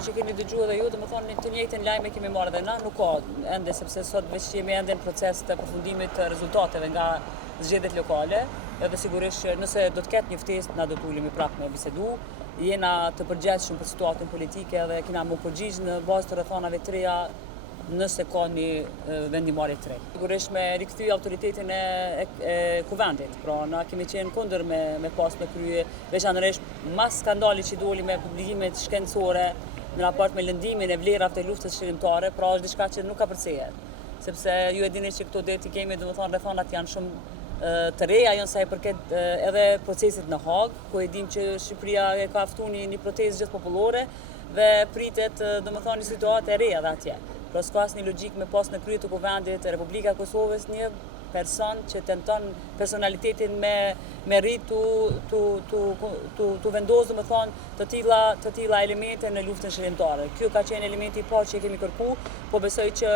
shpresoj që keni dëgjuar edhe ju, domethënë të njëjtën lajme kemi marrë edhe na, nuk ka ende sepse sot veç jemi ende në proces të përfundimit të rezultateve nga zgjedhjet lokale, edhe sigurisht që nëse do të ketë një ftesë na do të ulemi prapë me bisedu. Jena të përgjithshëm për situatën politike dhe kena më përgjigj në bazë të rrethanave të reja nëse ka një vendimarrje të re. Sigurisht me rikthy autoritetin e kuvendit, pra na kemi qenë kundër me pas me krye, veçanërisht mas skandalit që doli me publikimet shkencore në raport me lëndimin e vlerave të luftës shërimtare, pra është diçka që nuk ka përcjell. Sepse ju e dini që këto deti kemi, domethënë rrethanat janë shumë të reja janë sa i përket edhe procesit në Hag, ku e dim që Shqipëria e ka ftuar një protestë gjithë popullore dhe pritet domethënë një situatë e re edhe atje. Pra s'ka asnjë logjik me pas në krye të kuvendit e Republika e Kosovës një person që tenton personalitetin me rrit tu vendos domethënë të tilla elemente në luftën shërimtare. Ky ka qenë elementi i parë që kemi kërku, po besoj që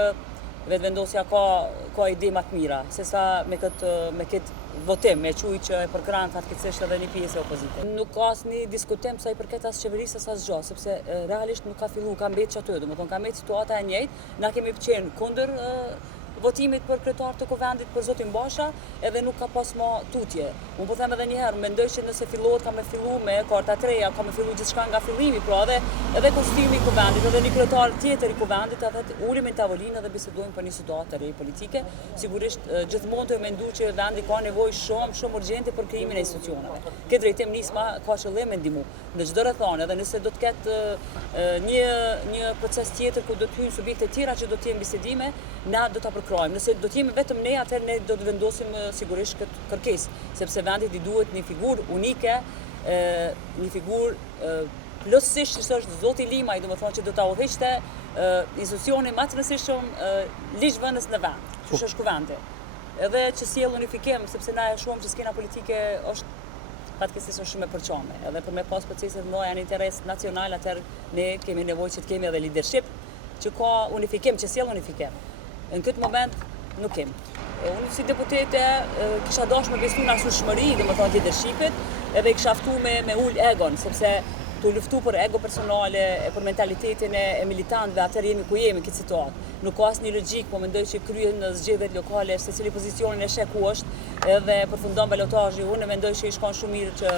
vetëvendosja ka ide më të mira, sesa me këtë votim, me quj që e përkran fatkeqësisht edhe një pjesë e opozitës. Nuk ka asnjë diskutim sa i përket as qeverisë as asgjë, sepse realisht nuk ka filluar, ka mbetë aty, domethënë ka mbetë situata e njëjtë, na kemi qenë kundër votimit për kryetar të kuvendit për zotin Basha, edhe nuk ka pas më tutje. Unë po them edhe një herë, mendoj që nëse fillohet ka me fillu me karta të reja, ka me fillu gjithçka nga fillimi, pra edhe konstituimi i kuvendit, edhe një kryetar tjetër i kuvendit, atë ulim në tavolinë dhe bisedojmë për një situatë të re politike. Sigurisht gjithmonë të mendu që vendi ka nevojë shumë urgjente për krijimin e institucioneve. Këtë drejtim nisma ka qëllim me ndihmu në çdo rrethon, edhe nëse do të ketë një proces tjetër ku do të hyjnë subjekte tjera që do të jenë bisedime, na do ta përkrojmë. Nëse do të jemi vetëm ne, atëherë ne do të vendosim sigurisht këtë kërkesë, sepse vendit i duhet një figurë unike, një figurë plotësisht që është zoti Limaj, domethënë që do ta udhëheqte institucionin më të rëndësishëm ligjvënës në vend, që është kuvendi. Edhe që sjell unifikim, sepse na e shohim që skena politike është fatkeqësisht shumë e përçame. Edhe për me pas procese të mëdha në interes nacional, atëherë ne kemi nevojë që të kemi edhe leadership që ka unifikim, që sjell unifikim. Në këtë moment nuk kemi. Unë si deputete kisha dashur me besu në asushmëri, domethënë leadershipit, edhe i kisha ftuar me ul egon, sepse tu luftu për ego personale, për mentalitetin e militantëve, atëherë jemi ku jemi në këtë situatë. Nuk ka asnjë logjik, po mendoj që kryen në zgjedhjet lokale, secili pozicionin e sheh ku është, edhe përfundon balotazhi. Unë mendoj që i shkon shumë mirë që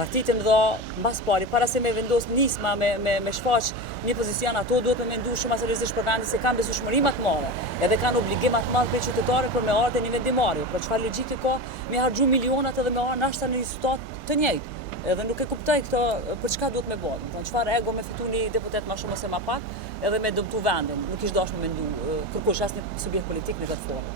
partitë mëdha mbas pari, para se me vendos nisma me shfaq një pozicion, ato duhet me mendu shumë seriozisht për vendin se kanë besueshmëri më të madhe, edhe kanë obligim më të madh për qytetarët për me ardhur në vendimarrje. Për çfarë logjike ka me harxhu milionat edhe me ardhur nashta në një situatë të njëjtë. Edhe nuk e kuptoj këtë për çka duhet me bëj. Domethënë çfarë ego me fitu një deputet më shumë ose më pak, edhe me dëmtu vendin. Nuk ish dashur me mendu kërkosh asnjë subjekt politik në këtë formë.